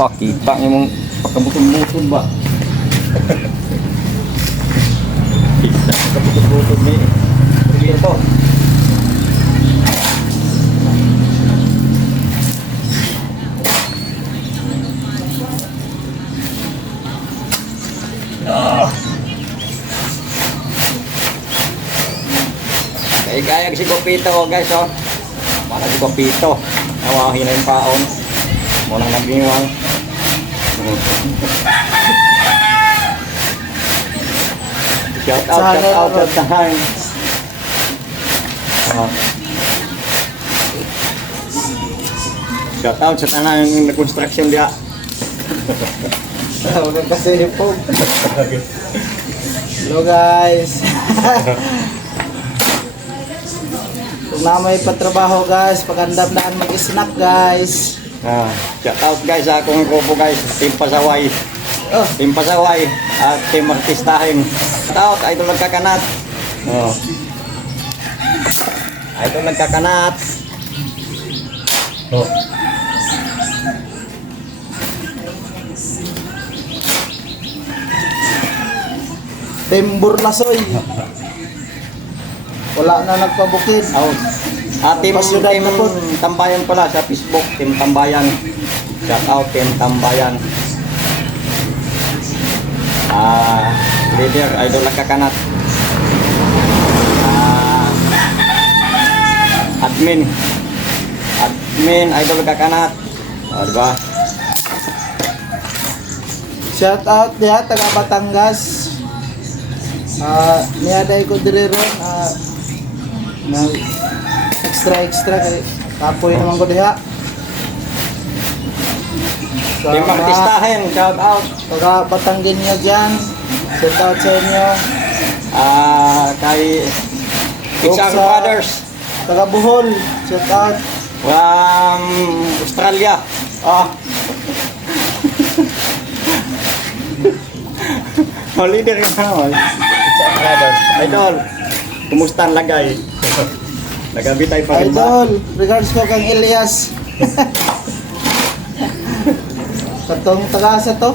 Ah, kita niyo mong pagkabutod-butod ba? kita pagkabutod-butod ni Dito. Kaya kaya si Kopito guys oh. Mana si Kopito. Nawahin na yung paon. Munang nagingwang. Shout out, shout out, shout out. Ah. Shout out sa tanang na-construction dia. Huwag kasi po. Hello guys. Kung na may patrabaho guys, pagandam na mag-snack guys. Ah, shout out guys sa akong grupo guys, Team Pasaway. Oh, Team Pasaway at Team Artistahin. Shout out, idol nagkakanat. Oh. Idol nagkakanat. Oh. Team Burlasoy. Wala na nagpabukid. Oh. Ah, team, team. Tambayan pala sa Facebook, Team Tambayan. Shout out Team Tambayan. Ah, leader, idol nagkakanat. Ah, admin. Admin, idol nagkakanat. Oh, diba? Shout out niya, taga Batangas. Ah, niya dahil ko diri ron. Ah, extra extra kay kapoy naman ko diha. Sa Team mga Artistahin, shout out. Taga Batanggin niya dyan. Shout out sa inyo. Ah, kay Pixar Sa- Brothers Taga Bohol. Shout out. from Australia. Ah. oh, leader ka na. Pixar Brothers. Idol, kumusta ang lagay? Nagabitay pa rin ba? Idol. Regards ko kang Elias. Katong taga sa to.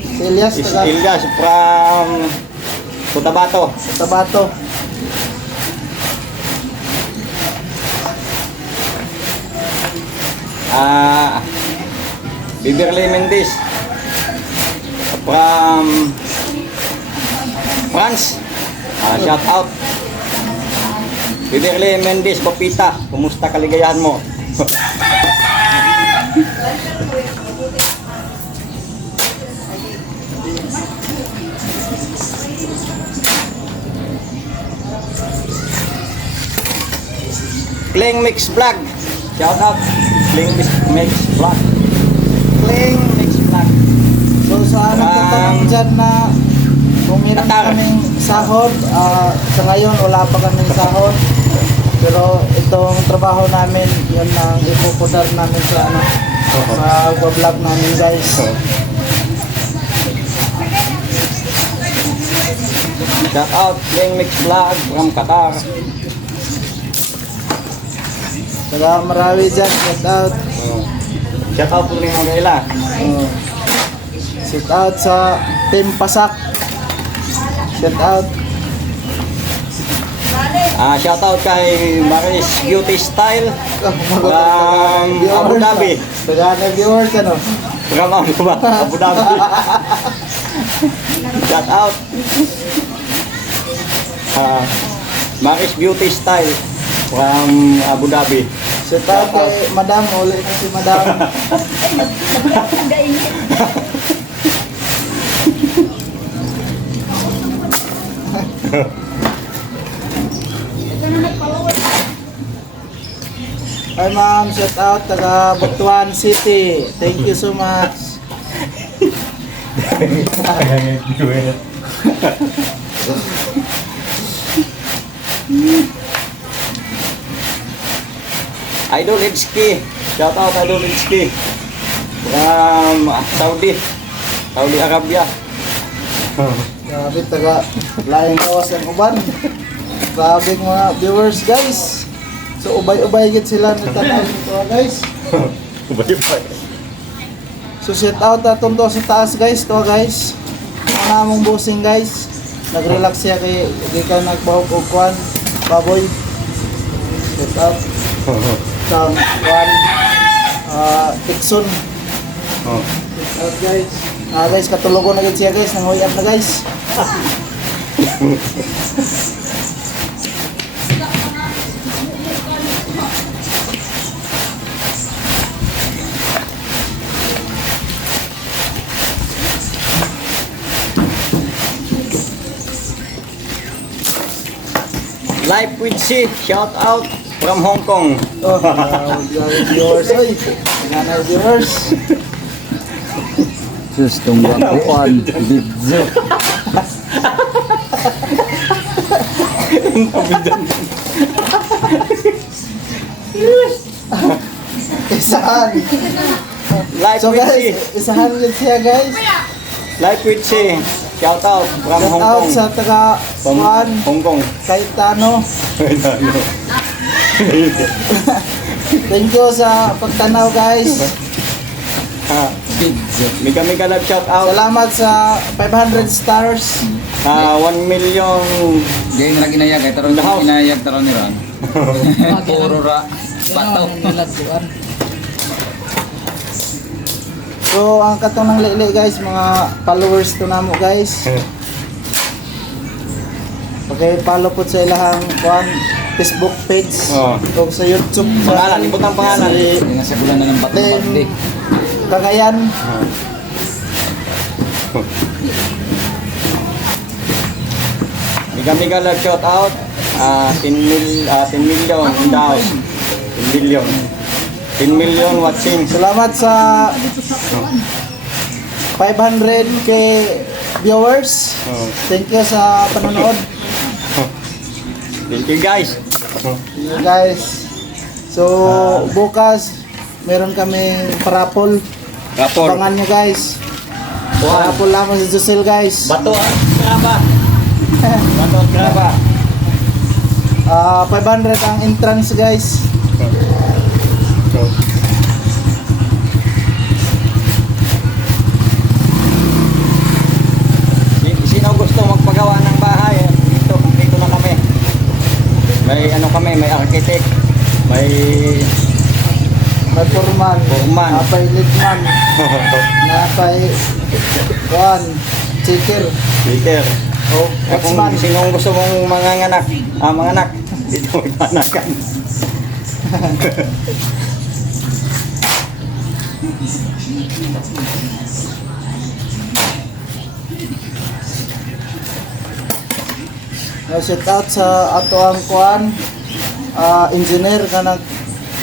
Si Elias Is taga Ilyas from Cotabato. Tabato. Ah, Beverly Mendes from France. Ah, shout out. Beverly Mendes Bopita, kumusta kaligayahan mo? Playing Mix Vlog. Shout out. Playing Mix, Mix Vlog. Playing Mix Vlog. So sa ano po Um, tanong dyan na kung meron kaming sahod, ah, sa ngayon wala pa kaming sahod. Pero itong trabaho namin, yan ang ipupudar namin sa ano, sa vlog namin guys. Shout out Playing Mix Vlog from Qatar. Saka marami dyan, shout out. Oh. Shout out po rin mga kaila. Oh. Shout out sa Team Pasak. Shout out. Ah, shout out kay Maris Beauty Style from Abu Dhabi. Taga na viewers ano. From Abu ba? Abu Dhabi. shout out. Ah, Maris Beauty Style from Abu Dhabi. Shout out kay Madam, uli na si Madam. Hi ma'am, shout out taga Butuan City. Thank you so much. Idol Edski. Shout out Idol Edski. From Saudi. Saudi Arabia. Grabe taga laing gawas ang uban. Grabe mga viewers guys. So ubay-ubay gid sila nagtanaw nito guys. Bye-bye. So shout out atong to sa taas guys, to guys. Ana mong bossing guys. Nag-relax siya kay di ka nagbawag og kwan, baboy. Shout out sa kwan ah Tikson. Oh. Shout out guys. Ah guys, katulogon na gid siya guys, nanguyap na guys. Life with C, shout out from Hong Kong. Oh, uh, viewers, oy. Nanay viewers. Sus, tunggak kuan, video. Isahan. Life So with C, guys, isahan gid siya guys. Life with C, shout out from Shout Hong out Kong. sa taga From Juan, Hong Kong. Kaitano. Thank you sa pagtanaw guys. Ah. Mega mega love shout out. Salamat sa 500 stars. Ah, 1 million. Lagi na yag, taron The house. inayag taron ni Ran. Puro ra. Patok. So ang katong ng lili guys, mga followers to namo guys. Okay, follow po sa ilahang kuan Facebook page Oh. o sa YouTube. sa- Pangalan, ibot ang pangalan. Si Hindi nga sa bulan na ng batok Then, bakdik. Cagayan. Mega mega love shout out. Ah, 10 mil, ah, 10 million in the house. 10 million. 10 million watching. Salamat sa 500k viewers. Thank you sa panonood. Thank you guys. You guys. So, bukas meron kami parapol. Rapor. Abangan nyo guys. Parapol lamang sa Jusel guys. Bato at kraba. Bato at kraba. Ah, 500 ang entrance guys. Si- Sino gusto magpagawa ng bahay? eh, Dito, dito na kami. May ano kami, may architect, may May foreman. Foreman. Napay litman. Napay kuan. Chicker. Peter. O Eh, kung watchman. sino gusto mong mga anak, ah, mga anak, dito magpanakan. Uh, shout out sa ato ang kuan ah, engineer ka nag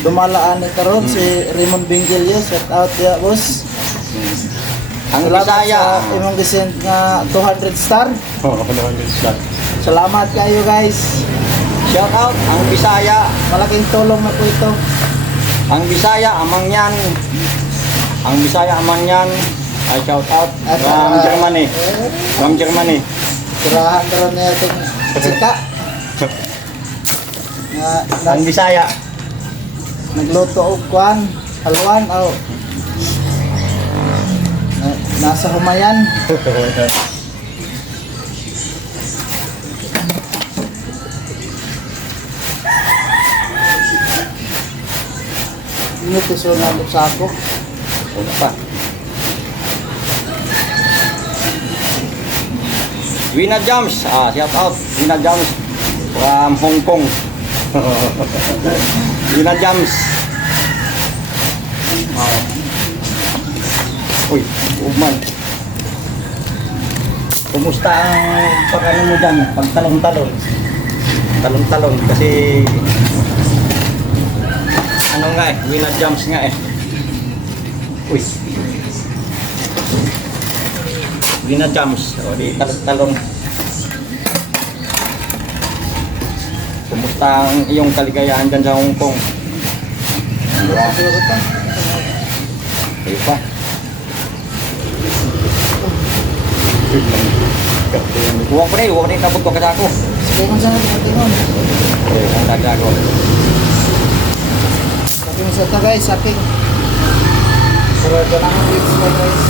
dumalaan ni karon si Raymond Bingilio shout out ya boss Ang Bisaya. sa imong gisend nga 200 star Oh, ako naman din siya. salamat kayo guys Shout out ang Bisaya. malaking tulong na po ito Ang Bisaya, amang yan. Ang Bisaya, amang yan. Ay, shout out At, from ah, Germany. eh, From Germany. tirahan karon niya itong sika Ang Bisaya. nagluto og kuan haluan o na, nasa humayan Init iso na mo sa ako. Wala pa. Wina Jams. Ah, shout out. Wina Jams from Hong Kong. Wina Jams. Oh. Uy, umay. Kumusta ang pag-ano mo dyan? Pagtalong-talong. Talong-talong kasi ano nga eh, Wina Jams nga eh. Uy. Wina Jams. O di talong-talong. Kumusta ang iyong kaligayahan dyan sa Hong Kong? Kayo pa. Huwag ko na eh, huwag na itabot ko kasi ako. Sige mo sa atin mo. Eh, ang dagdag ko. Saking sa ito guys. Pero ito na ang clips ko guys.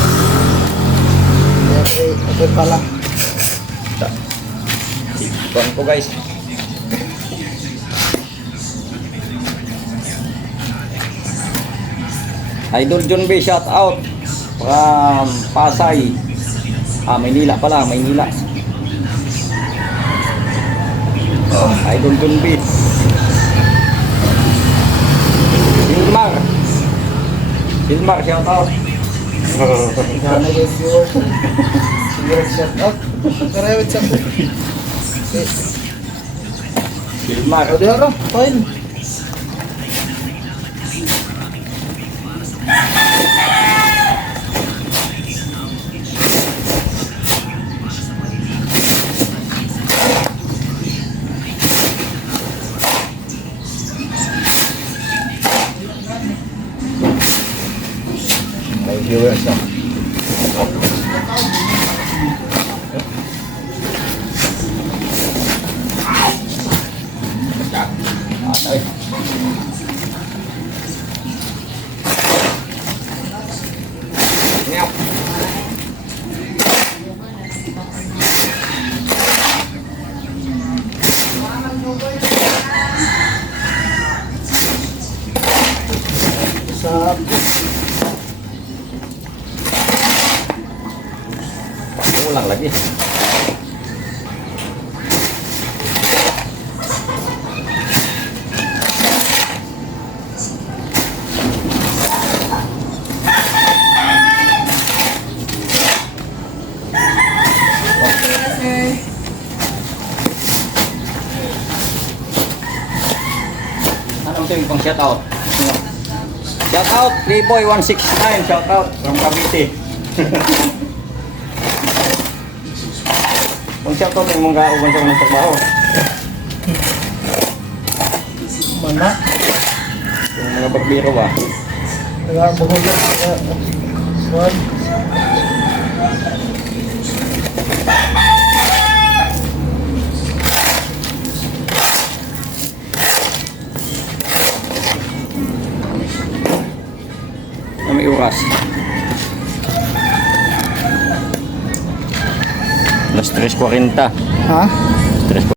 Okay, okay pala. Ikuan ko guys. Idol John B, shout out from Pasay. Ah, Maynila pala, Maynila. Idol John B. Silmar. Silmar, shout out. Shut up. Karewit sa. Silmar. O diha ro, fine. thơm Cũng lần lật đi Hãy subscribe cho kênh không bỏ lỡ shoutout? Shoutout, Playboy169, shoutout from Cavite. Kung shoutout yung mong kauban sa mga trabaho. mana. Yung mga barbero ba? Taga buhulog. One. May oras. Alas 3.40. Ha?